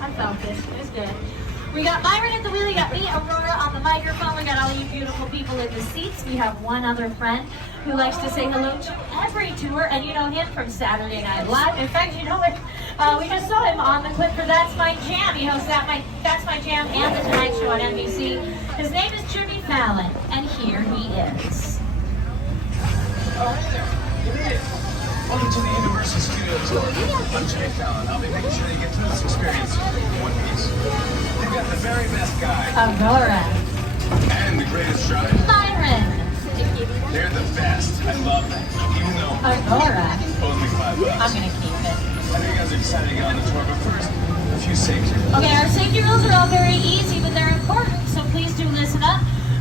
I felt it. It was good. We got Myron at the wheel. We got me, Aurora, on the microphone. We got all you beautiful people in the seats. We have one other friend who likes to say hello to every tour, and you know him from Saturday Night Live. In fact, you know it. We just saw him on the clip for That's My Jam. He hosts That's My Jam and The Tonight Show on NBC. His name is Jimmy Fallon, and here he is. Oh, hey there. You made it. Welcome to the Universal Studio Tour. I'm Jimmy Fallon. I'll be making sure you get through this experience in one piece. We've got the very best guy. Aurora. And the greatest shrine. Myron. They're the best. I love that. Even though Aurora. owes me $5. I'm going to keep it. I know you guys are excited to get on the tour, but first, a few safety rules. Okay, our safety rules are all very easy, but they're important, so please do listen up.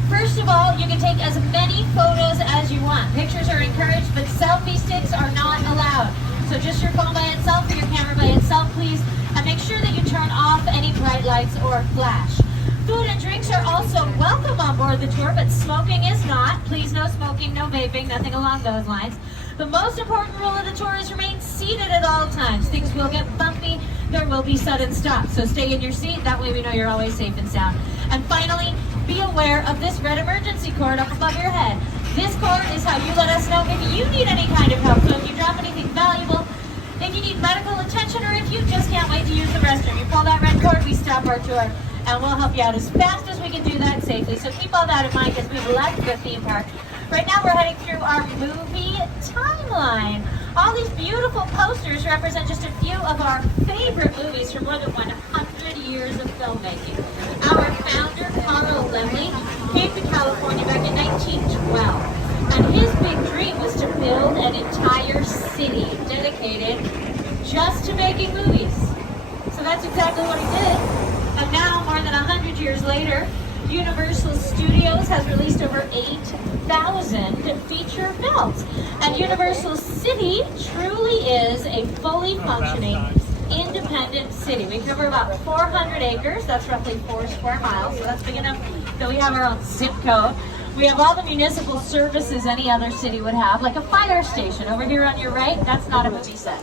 First of all, you can take as many photos as you want. Pictures are encouraged, but selfie sticks are not allowed. So just your phone by itself or your camera by itself, please. And make sure that you turn off any bright lights or flash. Food and drinks are also welcome on board the tour, but smoking is not. Please, no smoking, no vaping, nothing along those lines. The most important rule of the tour is remain seated at all times. Things will get bumpy. There will be sudden stops. So stay in your seat. That way we know you're always safe and sound. And finally, be aware of this red emergency cord up above your head. This cord is how you let us know if you need any kind of help. So if you drop anything valuable, if you need medical attention, or if you just can't wait to use the restroom, you pull that red cord, we stop our tour, and we'll help you out as fast as we can do that safely. So keep all that in mind because we've left the theme park. Right now we're heading through our movie timeline. All these beautiful posters represent just a few of our favorite movies from more than 100 years of filmmaking. Our founder, Carl Laemmle, came to California back in 1912. And his big dream was to build an entire city dedicated just to making movies. So that's exactly what he did. And now, more than 100 years later, Universal Studios has released over 8,000 feature films. And Universal City truly is a fully functioning, independent city. We cover about 400 acres. That's roughly 4 square miles. So that's big enough that we have our own zip code. We have all the municipal services any other city would have, like a fire station. Over here on your right, that's not a movie set.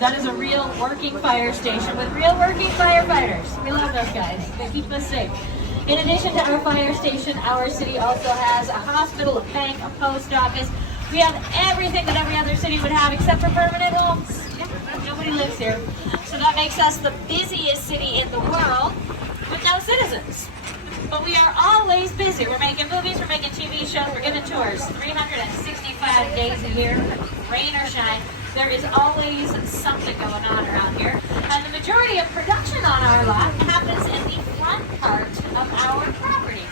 That is a real working fire station with real working firefighters. We love those guys. They keep us safe. In addition to our fire station, our city also has a hospital, a bank, a post office. We have everything that every other city would have except for permanent homes. Nobody lives here. So that makes us the busiest city in the world with no citizens. But we are always busy. We're making movies, we're making TV shows, we're giving tours 365 days a year, rain or shine. There is always something going on around here. And the majority of production on our lot happens in the front part of our property.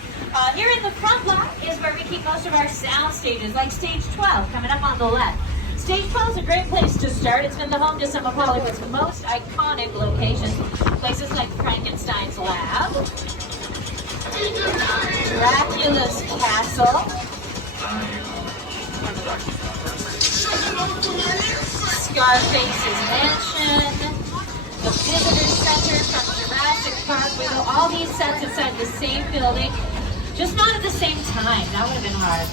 Here in the front lot is where we keep most of our sound stages, like Stage 12 coming up on the left. Stage 12 is a great place to start. It's been the home to some of Hollywood's most iconic locations. Places like Frankenstein's Lab, Dracula's Castle, Scarface's Mansion, the Visitor Center from Jurassic Park. We know all these sets inside the same building, just not at the same time. That would have been hard.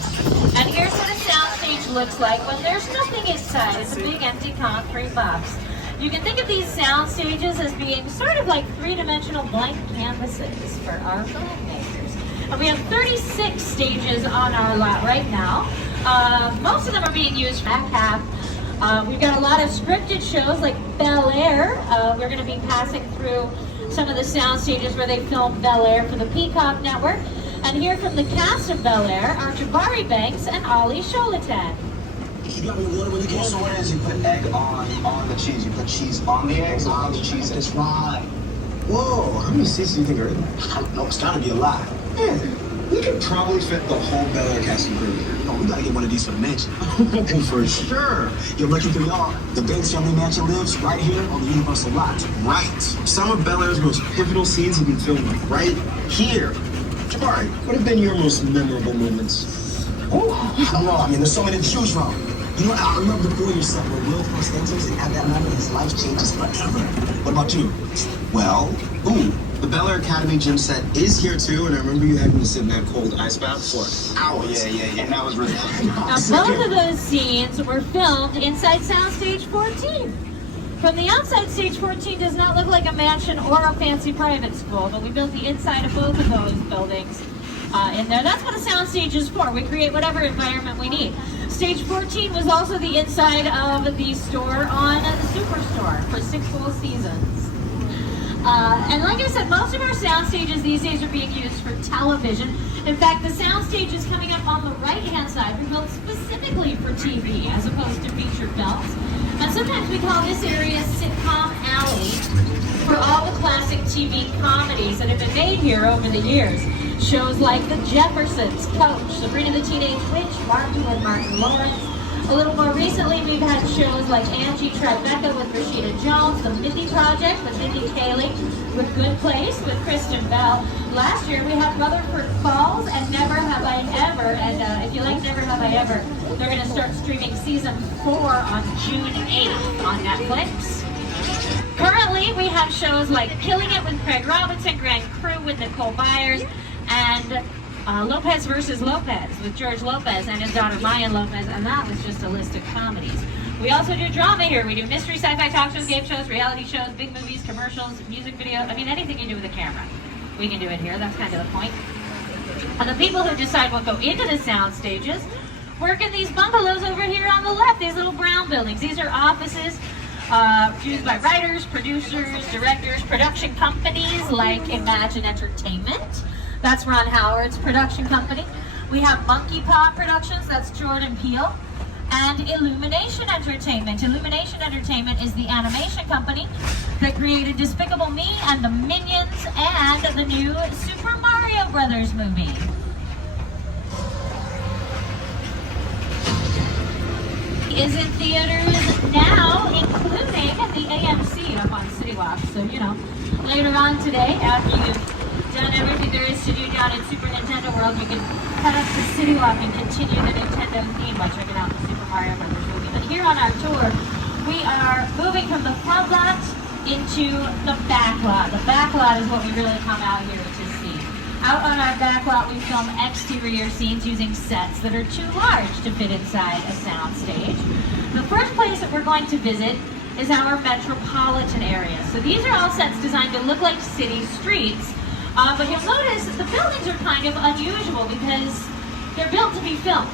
And here's what a soundstage looks like when there's nothing inside. It's a big empty concrete box. You can think of these sound stages as being sort of like three-dimensional blank canvases for our filmmakers. And we have 36 stages on our lot right now. Most of them are being used back half. We've got a lot of scripted shows like Bel Air. We're going to be passing through some of the sound stages where they filmed Bel Air for the Peacock Network. And here from the cast of Bel Air are Jabari Banks and Ali Sholatan. You got me water when you can. So what is you put egg on the cheese? You put cheese on the eggs or on the cheese? That's right. Whoa, how many seats do you think are in there? I don't know, it's gotta be a lot. Yeah, we could probably fit the whole Bel Air cast and crew here. Oh, we gotta get one of these for the mansion. For sure. You're lucky for y'all. The Banks family mansion lives right here on the Universal lot. Right. Some of Bel Air's most pivotal scenes have been filmed right here. Jabari, what have been your most memorable moments? Oh, hello. I mean, there's so many to choose from. You know, I remember the 4-year set where Will first enters and at that moment his life changes forever. What about you? Well, the Bel Air Academy gym set is here too, and I remember you having to sit in that cold ice bath for hours. Yeah, that was really fun. Now, both of those scenes were filmed inside Soundstage 14. From the outside, Stage 14 does not look like a mansion or a fancy private school, but we built the inside of both of those buildings in there. That's what a sound stage is for. We create whatever environment we need. Stage 14 was also the inside of the store on the Superstore for 6 full seasons. And like I said, most of our sound stages these days are being used for television. In fact, the sound stages coming up on the right-hand side were built specifically for TV as opposed to feature films. And sometimes we call this area Sitcom Alley for all the classic TV comedies that have been made here over the years. Shows like The Jeffersons, Coach, Sabrina the Teenage Witch, Martin and Martin Lawrence. A little more recently, we've had shows like Angie Tribeca with Rashida Jones, The Mindy Project with Mindy Kaling, with Good Place with Kristen Bell. Last year we had Rutherford Falls and Never Have I Ever. And if you like Never Have I Ever, they're going to start streaming season 4 on June 8th on Netflix. Currently, we have shows like Killing It with Craig Robinson, Grand Crew with Nicole Byers, and Lopez versus Lopez with George Lopez and his daughter Maya Lopez, and that was just a list of comedies. We also do drama here. We do mystery, sci-fi talk shows, game shows, reality shows, big movies, commercials, music video. I mean, anything you do with a camera, we can do it here. That's kind of the point. And the people who decide what go into the sound stages work in these bungalows over here on the left, these little brown buildings. These are offices used by writers, producers, directors, production companies like Imagine Entertainment. That's Ron Howard's production company. We have Monkey Paw Productions, that's Jordan Peele, and Illumination Entertainment. Illumination Entertainment is the animation company that created Despicable Me and the Minions and the new Super Mario Brothers movie. Is in theaters now, including the AMC up on City Walk. So, you know, later on today, after you've done everything there is to do down in Super Nintendo World, you can head up to City Walk and continue the Nintendo theme by checking out the Super Mario Brothers movie. But here on our tour, we are moving from the front lot into the back lot. The back lot is what we really come out here to see. Out on our back lot, we film exterior scenes using sets that are too large to fit inside a sound stage. The first place that we're going to visit is our metropolitan area. So these are all sets designed to look like city streets. But you'll notice that the buildings are kind of unusual because they're built to be filmed.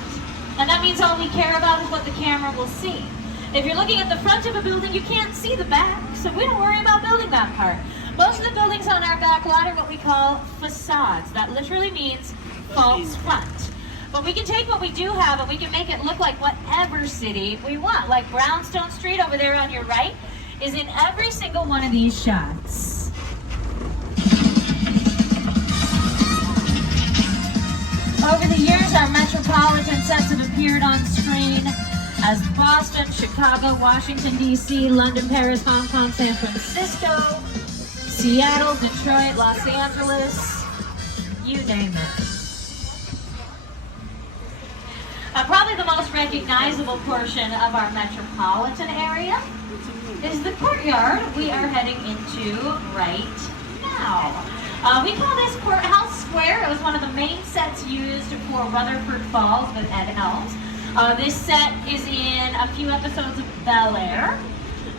And that means all we care about is what the camera will see. If you're looking at the front of a building, you can't see the back, so we don't worry about building that part. Most of the buildings on our back lot are what we call facades. That literally means false front. But we can take what we do have and we can make it look like whatever city we want. Like Brownstone Street over there on your right is in every single one of these shots. Over the years, our metropolitan sets have appeared on screen as Boston, Chicago, Washington, D.C., London, Paris, Hong Kong, San Francisco, Seattle, Detroit, Los Angeles, you name it. Probably the most recognizable portion of our metropolitan area is the courtyard we are heading into right now. We call this Courthouse Square. It was one of the main sets used for Rutherford Falls with Ed Helms. This set is in a few episodes of Bel Air.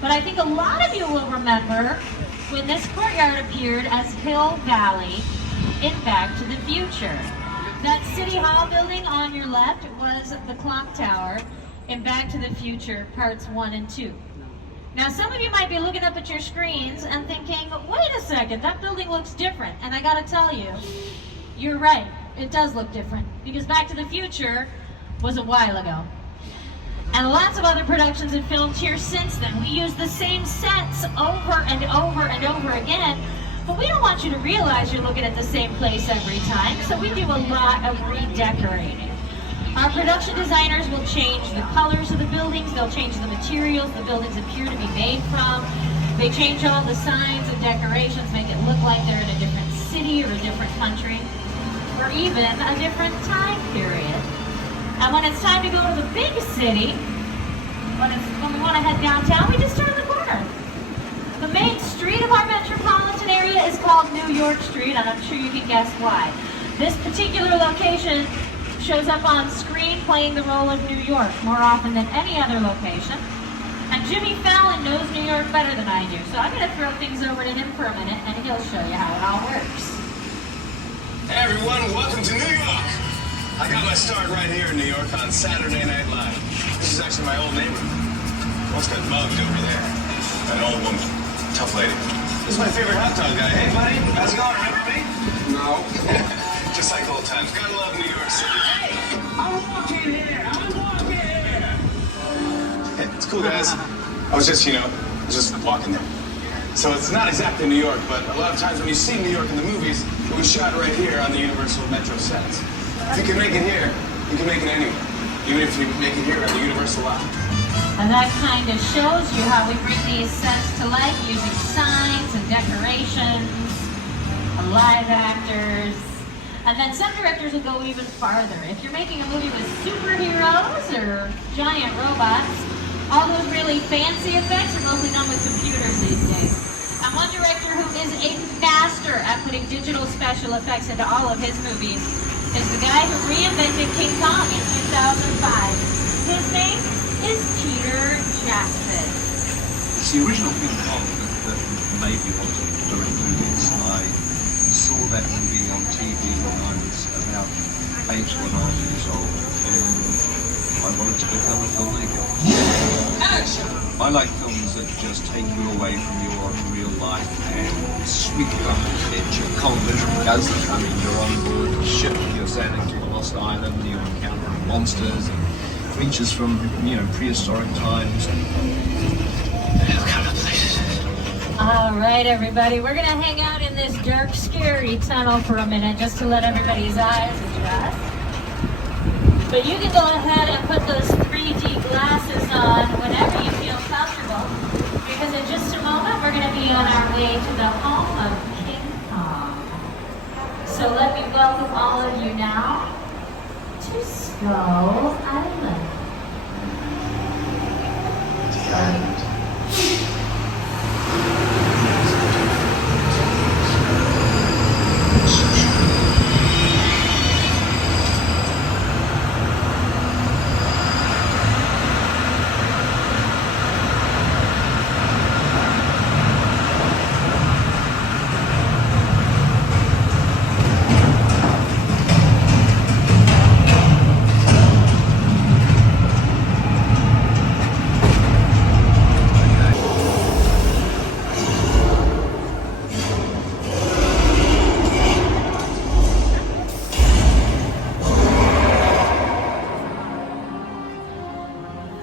But I think a lot of you will remember when this courtyard appeared as Hill Valley in Back to the Future. That City Hall building on your left was the clock tower in Back to the Future Parts 1 and 2. Now, some of you might be looking up at your screens and thinking, wait a second, that building looks different. And I gotta tell you, you're right, it does look different. Because Back to the Future was a while ago. And lots of other productions have filmed here since then. We use the same sets over and over and over again, but we don't want you to realize you're looking at the same place every time, so we do a lot of redecorating. Our production designers will change the colors of the buildings, they'll change the materials the buildings appear to be made from. They change all the signs and decorations, make it look like they're in a different city or a different country, or even a different time period. And when it's time to go to the big city, when we want to head downtown, we just turn the corner. The main street of our metropolitan area is called New York Street, and I'm sure you can guess why. This particular location shows up on screen playing the role of New York more often than any other location. And Jimmy Fallon knows New York better than I do, so I'm going to throw things over to him for a minute, and he'll show you how it all works. Hey everyone, welcome to New York. I got my start right here in New York on Saturday Night Live. This is actually my old neighborhood. Once got mugged over there. An old woman, tough lady. This is my favorite hot dog guy. Hey buddy, how's it going? Remember me? No. Just like old times. Gotta love New York City. Hey, I'm walking here. Hey, it's cool guys. I was just walking there. So it's not exactly New York, but a lot of times when you see New York in the movies, it was shot right here on the Universal Metro sets. If you can make it here, you can make it anywhere. Even if you make it here on the Universal lot. And that kind of shows you how we bring these sets to life using signs and decorations, live actors, and then some directors will go even farther. If you're making a movie with superheroes or giant robots, all those really fancy effects are mostly done with computers these days. And one director who is a master at putting digital special effects into all of his movies is the guy who reinvented King Kong in 2005. His name is Peter Jackson. It's the original King Kong that made me want to direct movies. I saw that movie on TV when I was about 8 or 9 years old, and I wanted to become a filmmaker. I like films that just take you away from your real life and sweep you up to the edge. Kong literally does that. I mean, you're on board a ship, you're sailing to a lost island, you're encountering monsters and creatures from, prehistoric times. All right, everybody, we're going to hang out in this dark, scary tunnel for a minute just to let everybody's eyes adjust. But you can go ahead and put those 3D glasses on whenever you feel comfortable, because in just a moment, we're going to be on our way to the home of King Kong. So let me welcome all of you now to Skull Island.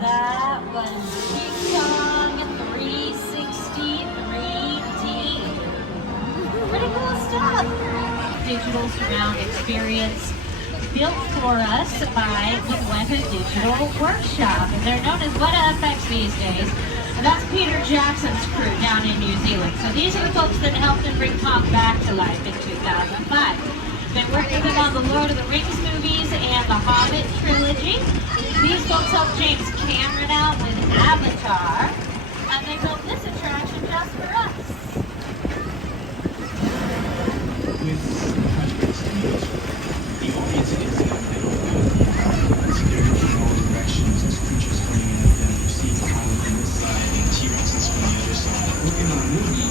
That was King Kong 360 3D. Pretty cool stuff. Digital surround experience built for us by the Weta Digital Workshop. And they're known as Weta Effects these days. And that's Peter Jackson's crew down in New Zealand. So these are the folks that helped him bring Kong back to life in 2005. They worked with him on the Lord of the Rings movies and the Hobbit trilogy. These folks helped James Cameron out with Avatar, and they built this attraction just for us. With Patrick Steele, the audience is scared from all directions. There's creatures coming in at them. You see Kong on this side and T-Rexes from the other side. Looking at a movie,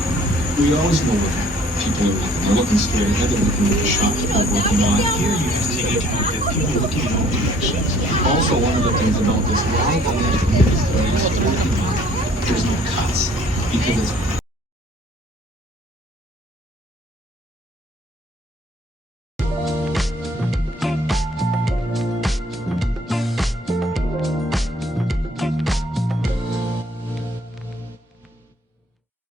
we always know what people are looking. They're looking straight ahead, they're looking at the shot that they're working on. Here you have to take into account that people are looking in all directions. Also, one of the things about this, a lot of the movies that I used to working on, there's no cuts because it's